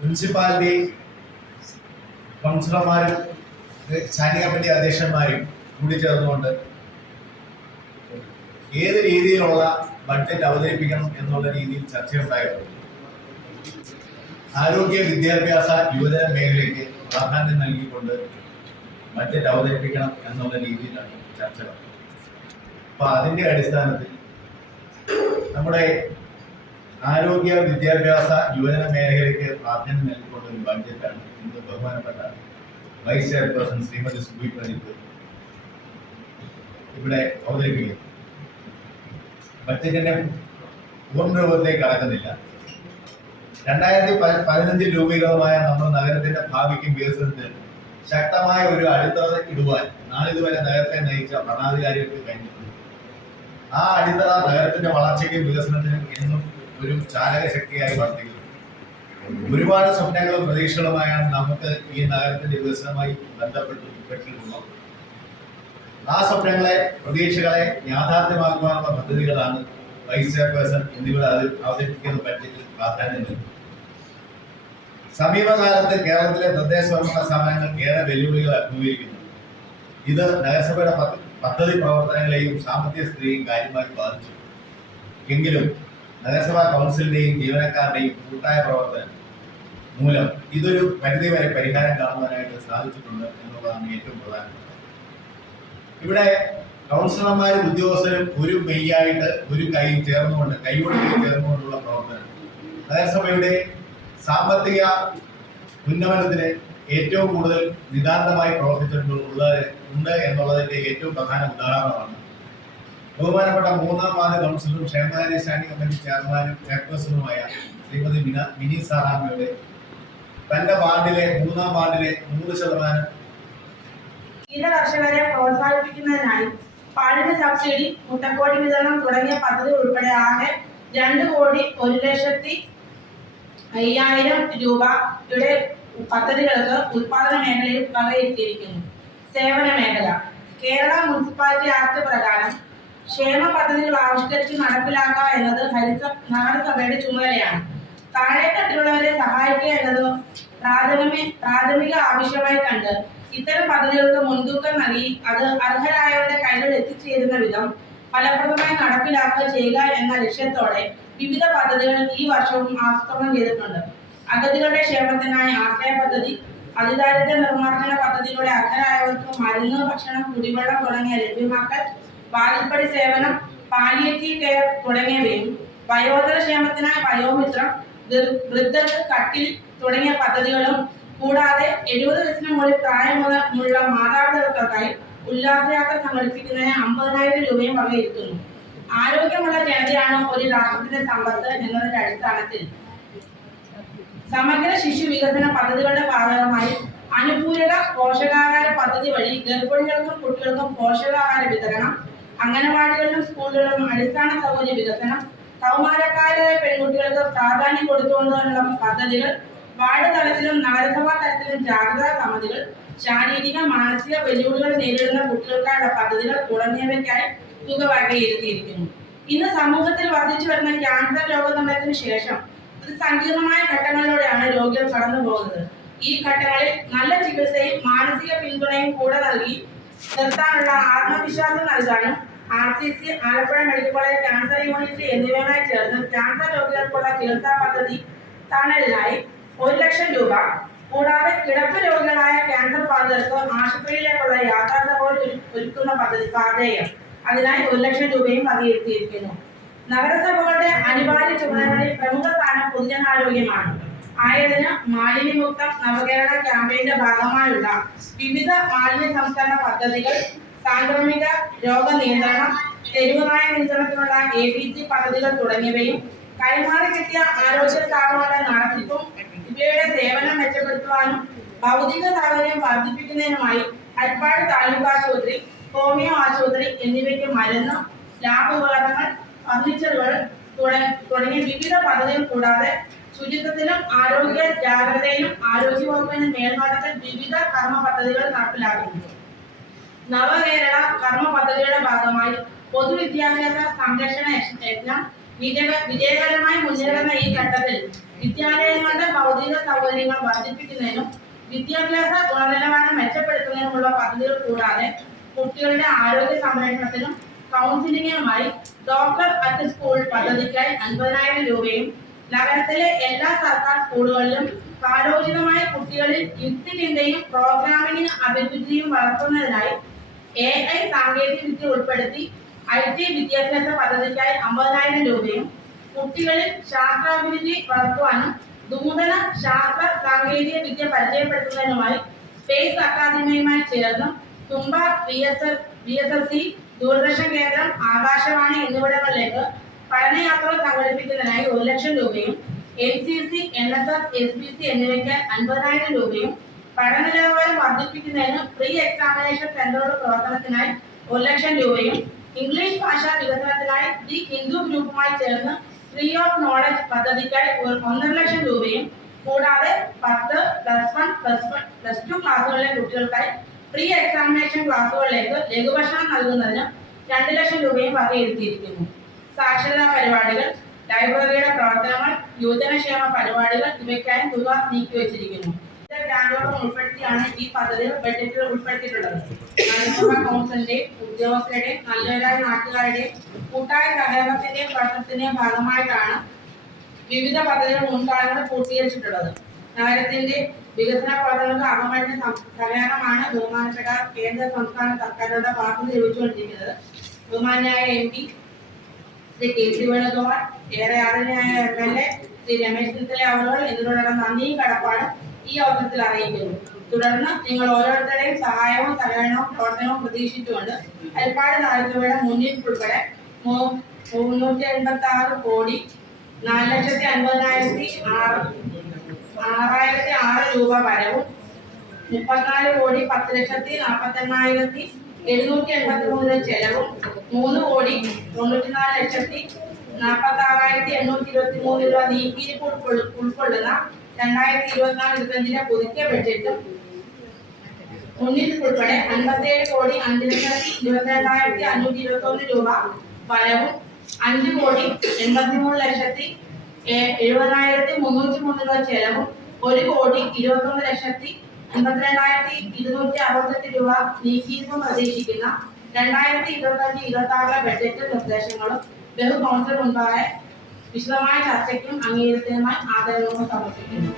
Municipality കൗൺസിലർമാരും standing committee അധ്യക്ഷന്മാരും കൂടി ചേർന്നുകൊണ്ട് ഏത് രീതിയിലുള്ള ബഡ്ജറ്റ് അവതരിപ്പിക്കണം എന്നുള്ള രീതിയിൽ ചർച്ചയുണ്ടായിരുന്നു. ആരോഗ്യ, വിദ്യാഭ്യാസ, യുവജന മേഖലയ്ക്ക് പ്രാധാന്യം നൽകിക്കൊണ്ട് ബഡ്ജറ്റ് അവതരിപ്പിക്കണം എന്നുള്ള രീതിയിലാണ് ചർച്ചകൾ. അപ്പോൾ അതിൻ്റെ അടിസ്ഥാനത്തിൽ നമ്മുടെ ആരോഗ്യ, വിദ്യാഭ്യാസ, യുവജന മേഖലയ്ക്ക് പ്രാധാന്യം നൽകിക്കൊണ്ട് ഒരു ബഡ്ജറ്റാണ് ഇന്ന് ബഹുമാനപ്പെട്ട വൈസ് ചെയർപേഴ്സൺ ശ്രീമതി സുബി പ്രദീപ് ഇവിടെ അവതരിപ്പിക്കുന്നത്. ബഡ്ജറ്റിന്റെ പൂർണ്ണ രൂപത്തിലേക്ക് കടക്കുന്നില്ല. 2015 രൂപീകൃതമായ നമ്മുടെ നഗരത്തിന്റെ ഭാവിക്കും വികസനത്തിനും ശക്തമായ ഒരു അടിത്തറ ഇടുവാൻ നാളിതുവരെ നഗരത്തെ നയിച്ച ഭരണാധികാരികൾക്ക് കഴിഞ്ഞിട്ടുണ്ട്. ആ അടിത്തറ നഗരത്തിന്റെ വളർച്ചയ്ക്കും വികസനത്തിനും എന്നും ഒരു ചാലക ശക്തിയായി വർത്തിക്കുന്നു. ഒരുപാട് സ്വപ്നങ്ങളും പ്രതീക്ഷകളുമായാണ് നമുക്ക് ഈ നഗരത്തിന്റെ വികസനവുമായി ബന്ധപ്പെട്ടിട്ടുള്ളത്. ആ സ്വപ്നങ്ങളെ, പ്രതീക്ഷകളെ യാഥാർത്ഥ്യമാക്കുവാനുള്ള പദ്ധതികളാണ് വൈസ് ചെയർപേഴ്സൺ എന്നിവിടെ അവതരിപ്പിക്കുന്ന ബഡ്ജറ്റിൽ പ്രാധാന്യം നൽകുന്നത്. സമീപകാലത്ത് കേരളത്തിലെ തദ്ദേശഭരണ സ്ഥാപനങ്ങൾ ഏറെ വെല്ലുവിളികൾ അഭിമുഖീകരിക്കുന്നു. ഇത് നഗരസഭയുടെ പദ്ധതി പ്രവർത്തനങ്ങളെയും സാമ്പത്തിക സ്ഥിതിയെയും കാര്യമായി ബാധിച്ചു. എങ്കിലും നഗരസഭാ കൗൺസിലിന്റെയും ജീവനക്കാരുടെയും കൂട്ടായ പ്രവർത്തനം മൂലം ഇതൊരു പരിധിവരെ പരിഹാരം കാണുവാനായിട്ട് സാധിച്ചിട്ടുണ്ട് എന്നുള്ളതാണ് ഏറ്റവും പ്രധാനപ്പെട്ടത്. ഇവിടെ കൗൺസിലർമാരും ഉദ്യോഗസ്ഥരും ഒരു മെയ്യായിട്ട് ഒരു കൈയോട് കൈ ചേർന്നുകൊണ്ടുള്ള പ്രവർത്തനം നഗരസഭയുടെ സാമ്പത്തിക ഉന്നമനത്തിന് ഏറ്റവും കൂടുതൽ നിതാന്തമായി പ്രവർത്തിച്ചിട്ടുണ്ട് എന്നുള്ളതിന്റെ ഏറ്റവും പ്രധാന ഉദാഹരണമാണ് ബഹുമാനപ്പെട്ട 3ാം വാർഡ് കൗൺസിലറും ക്ഷേമകാര്യ സ്റ്റാൻഡിംഗ് കമ്മിറ്റി ചെയർപേഴ്സണുമായ ശ്രീമതി മിനി സാറാമ്മയുടെ തന്റെ വാർഡിലെ 3ാം വാർഡിലെ 100% കർഷകരെ പ്രോത്സാഹിപ്പിക്കുന്നതിനായി പാലിന് സബ്സിഡി, മുട്ടക്കോടി വിതരണം തുടങ്ങിയ പദ്ധതി ഉൾപ്പെടെ ആകെ 2,01,05,000 രൂപയുടെ പദ്ധതികൾക്ക് ഉത്പാദന മേഖലയിൽ വകയിരുത്തിയിരിക്കുന്നു. സേവന മേഖല കേരള മുനിസിപ്പാലിറ്റി ആക്ട് പ്രകാരം ക്ഷേമ പദ്ധതികൾ ആവിഷ്കരിച്ച് നടപ്പിലാക്കുക എന്നത് നഗരസഭയുടെ ചുമതലയാണ്. താഴെത്തട്ടിലുള്ളവരെ സഹായിക്കുക എന്നത് പ്രാഥമിക ആവശ്യമായി കണ്ട് ഇത്തരം പദ്ധതികൾക്ക് മുൻതൂക്കം നൽകി അത് അർഹരായവരുടെ കൈകളിൽ എത്തിച്ചേരുന്ന വിധം ഫലപ്രദമായി നടപ്പിലാക്കുക ചെയ്യുക എന്ന ലക്ഷ്യത്തോടെ വിവിധ പദ്ധതികൾ ഈ വർഷവും ആസൂത്രണം ചെയ്തിട്ടുണ്ട്. അഗതികളുടെ ക്ഷേമത്തിനായി ആശ്രയ പദ്ധതി, അതിദാരിദ്ര്യ നിർമ്മാർജ്ജന പദ്ധതിയിലൂടെ അർഹരായവർക്ക് മരുന്ന്, ഭക്ഷണം, കുടിവെള്ളം തുടങ്ങിയ ലഭ്യമാക്കൽ, വാതിൽപ്പടി സേവനം, പാലിയേറ്റീവ് കെയർ തുടങ്ങിയവയും വയോജന ക്ഷേമത്തിനായി വയോമിത്രം, വൃദ്ധർക്ക് കട്ടിൽ തുടങ്ങിയ പദ്ധതികളും കൂടാതെ 70 വയസ്സിന് മുകളിൽ പ്രായമുള്ള മാതാപിതാക്കൾക്കായി ഉല്ലാസയാത്ര സംഘടിപ്പിക്കുന്നതിന് 50,000 രൂപയും വകയിരുത്തുന്നു. ആരോഗ്യമുള്ള ജനതയാണ് ഒരു രാഷ്ട്രത്തിന്റെ സമ്പത്ത് എന്നതിന്റെ അടിസ്ഥാനത്തിൽ സമഗ്ര ശിശു വികസന പദ്ധതികളുടെ ഭാഗമായി അനുപൂരക പോഷകാഹാര പദ്ധതി വഴി ഗർഭിണികൾക്കും കുട്ടികൾക്കും പോഷകാഹാര വിതരണം, അംഗനവാടികളിലും സ്കൂളുകളിലും അടിസ്ഥാന സൗകര്യ വികസനം, കൗമാരക്കാരായ പെൺകുട്ടികൾക്ക് പ്രാധാന്യം കൊടുത്തുകൊണ്ടുള്ള പദ്ധതികൾ, വാർഡ് തലത്തിലും നഗരസഭാ തലത്തിലും ജാഗ്രതാ സമിതികൾ, ശാരീരിക മാനസിക വെല്ലുവിളികൾ നേരിടുന്ന കുട്ടികൾക്കായുള്ള പദ്ധതികൾ തുടങ്ങിയവയ്ക്കായി തുക വകയിരുത്തിയിരിക്കുന്നു. ഇന്ന് സമൂഹത്തിൽ വർദ്ധിച്ചു വരുന്ന ക്യാൻസർ രോഗനിർണയത്തിന് ശേഷം ഒരു സങ്കീർണമായ ഘട്ടങ്ങളിലൂടെയാണ് രോഗികൾ കടന്നു പോകുന്നത്. ഈ ഘട്ടങ്ങളിൽ നല്ല ചികിത്സയും മാനസിക പിന്തുണയും കൂടെ നൽകി നിർത്താനുള്ള ആത്മവിശ്വാസം നൽകാനും RCC, Alappuzha medical college cancer unit എന്നിവയുമായി ചേർന്ന് ക്യാൻസർ രോഗികൾക്കുള്ള ചികിത്സാ പദ്ധതി തണലിനായി 1,00,000 രൂപ, കൂടാതെ കിടപ്പ് രോഗികളായ ക്യാൻസർ ബാധിതർക്ക് ആശുപത്രിയിലേക്കുള്ള യാത്രാ സൗകര്യം ഒരുക്കുന്ന പദ്ധതി പാതേയം, അതിനായി 1,00,000 രൂപയും വകയിരുത്തിയിരിക്കുന്നു. നഗരസഭകളുടെ അനിവാര്യ ചുമതലകളിൽ പ്രമുഖ സ്ഥാനം പൊതുജനാരോഗ്യമാണ്. ആയതിന് മാലിന്യമുക്ത നവകേരള ക്യാമ്പയിന്റെ ഭാഗമായുള്ള വിവിധ മാലിന്യ സംസ്കരണ പദ്ധതികൾ, സാംക്രമിക രോഗ നിയന്ത്രണം, തെരുവുനായ നിയന്ത്രണത്തിനുള്ള ABG പദ്ധതികൾ തുടങ്ങിയവയും കൈമാറി കിട്ടിയ ആരോഗ്യ സ്ഥാപനങ്ങളുടെ നടത്തിപ്പും ഇവയുടെ സേവനം മെച്ചപ്പെടുത്തുവാനും ഭൗതിക സൗകര്യം വർദ്ധിപ്പിക്കുന്നതിനുമായി അരിപ്പാട് താലൂക്ക് ആശുപത്രി, ഹോമിയോ ആശുപത്രി എന്നിവയ്ക്ക് മരുന്ന്, ലാബ് ഉപകരണങ്ങൾ, ഫർണിച്ചറുകൾ തുടങ്ങിയ വിവിധ പദ്ധതികൾ കൂടാതെ ശുചിത്വത്തിലും ആരോഗ്യ ജാഗ്രതയിലും ആരോഗ്യവകുപ്പിന്റെ മേൽനോട്ടത്തിൽ വിവിധ കർമ്മ പദ്ധതികൾ നടപ്പിലാക്കുന്നു. നവകേരള കർമ്മ പദ്ധതിയുടെ ഭാഗമായി പൊതുവിദ്യാഭ്യാസ സംരക്ഷണ യജ്ഞം, വിജയകരമായി മുന്നേറുന്ന ഈ ഘട്ടത്തിൽ വിദ്യാലയങ്ങളുടെ ഭൗതിക സൗകര്യങ്ങൾ വർദ്ധിപ്പിക്കുന്നതിനും വിദ്യാഭ്യാസ ഗുണനിലവാരം മെച്ചപ്പെടുത്തുന്നതിനുമുള്ള പദ്ധതികൾ കൂടാതെ കുട്ടികളുടെ ആരോഗ്യ സംരക്ഷണത്തിനും കൗൺസിലിംഗിനുമായി ഡോക്ടർ അറ്റ് സ്കൂൾ പദ്ധതിക്കായി 50,000 രൂപയും നഗരത്തിലെ എല്ലാ സർക്കാർ സ്കൂളുകളിലും കാലോചിതമായ കുട്ടികളിൽ യുക്തിചിന്തയും പ്രോഗ്രാമിംഗിന് അഭിരുചിയും വളർത്തുന്നതിനായി AI സാങ്കേതിക വിദ്യ ഉൾപ്പെടുത്തി IT വിദ്യാഭ്യാസ പദ്ധതിക്കായി 50,000 രൂപയും കുട്ടികളിൽ ശാസ്ത്രാഭിരുചി വളർത്തുവാനും നൂതന ശാസ്ത്ര സാങ്കേതിക വിദ്യ പരിചയപ്പെടുത്തുന്നതിനുമായി സ്പേസ് അക്കാദമിയുമായി ചേർന്ന് തുമ്പ VSSC, ദൂരദർശൻ കേന്ദ്രം, ആകാശവാണി എന്നിവിടങ്ങളിലേക്ക് പഠനയാത്രകൾ സംഘടിപ്പിക്കുന്നതിനായി 1,00,000 രൂപയും NCC, NSS, SPC എന്നിവയ്ക്ക് 50,000 രൂപയും പഠന നിലവാരം വർദ്ധിപ്പിക്കുന്നതിന് പ്രീ എക്സാമിനേഷൻ സെന്ററുകളുടെ പ്രവർത്തനത്തിനായി 1,00,000 രൂപയും ഇംഗ്ലീഷ് ഭാഷാ വികസനത്തിനായി ദി ഹിന്ദു ഗ്രൂപ്പുമായി ചേർന്ന് ട്രീ ഓഫ് നോളജ് പദ്ധതിക്കായി 1,50,000 രൂപയും കൂടാതെ 10, +1, +2 ക്ലാസ്സുകളിലെ കുട്ടികൾക്കായി പ്രീ എക്സാമിനേഷൻ ക്ലാസ്സുകളിലേക്ക് ലഘുഭക്ഷണം നൽകുന്നതിന് 2,00,000 രൂപയും വകയിരുത്തിയിരിക്കുന്നു. സാക്ഷരതാ പരിപാടികൾ, ലൈബ്രറിയുടെ പ്രവർത്തനങ്ങൾ, യുവജനക്ഷേമ പരിപാടികൾ ഇവയ്ക്കായി തുക നീക്കിവച്ചിരിക്കുന്നു. ഗ്രാന്റുകളും ഉൾപ്പെടുത്തിയാണ് ഈ പദ്ധതികൾ ബഡ്ജറ്റിൽ ഉൾപ്പെടുത്തിയിട്ടുള്ളത്. നഗരസഭാ കൗൺസിലിന്റെയും ഉദ്യോഗസ്ഥരുടെയും നല്ലവരായ നാട്ടുകാരുടെയും കൂട്ടായ സഹകരണത്തിന്റെയും പ്രവർത്തനത്തിന്റെയും ഭാഗമായിട്ടാണ് വിവിധ പദ്ധതികൾ മുൻകാലങ്ങളിൽ പൂർത്തീകരിച്ചിട്ടുള്ളത്. നഗരത്തിന്റെ വികസന പ്രവർത്തനങ്ങൾക്ക് അകമഴിഞ്ഞ സഹകരണമാണ് ബഹുമാനപ്പെട്ട കേന്ദ്ര സംസ്ഥാന സർക്കാരുകളുടെ ഭാഗത്ത് ലഭിച്ചുകൊണ്ടിരിക്കുന്നത്. ബഹുമാന്യായ MP ശ്രീ KC വേണുഗോപാൽ, ഏറെ ആദരണീയായ MLA ശ്രീ രമേശ് ചെന്നിത്തല അവറുകൾ എന്നിവരുടെ നന്ദിയും കടപ്പാടും ഈ അവസരത്തിൽ അറിയിക്കുന്നു. തുടർന്ന് നിങ്ങൾ ഓരോരുത്തരുടെയും സഹായവും സഹകരണവും പ്രവർത്തനവും പ്രതീക്ഷിച്ചുകൊണ്ട് ഹരിപ്പാട് നഗരസഭയുടെ മുന്നിൽ ഉൾപ്പെടെ 386 കോടി 4,50,606 രൂപ വരവും 34 കോടി 10,40,48,783 രൂപ ചെലവും 3 കോടി 94,46,823 രൂപ നീക്കിയിരിപ്പ് ഉൾക്കൊള്ളുന്ന 2024-25 പുതുക്കിയ ബഡ്ജറ്റും മുന്നിൽ ഉൾപ്പെടെ 57 കോടി 5,22,521 രൂപ വരവും 5 കോടി 83,70,303 രൂപ ചെലവും 1 കോടി 21,82,268 രൂപ നീക്കിയിരിപ്പും പ്രതീക്ഷിക്കുന്ന 2025-26 ബഡ്ജറ്റ് നിർദ്ദേശങ്ങളും ബഹു കൗൺസിൽ മുൻപാകെ വിശദമായ ചർച്ചയ്ക്കും അംഗീകാരത്തിനുമായി ആദരവോടെ സമർപ്പിക്കുന്നു.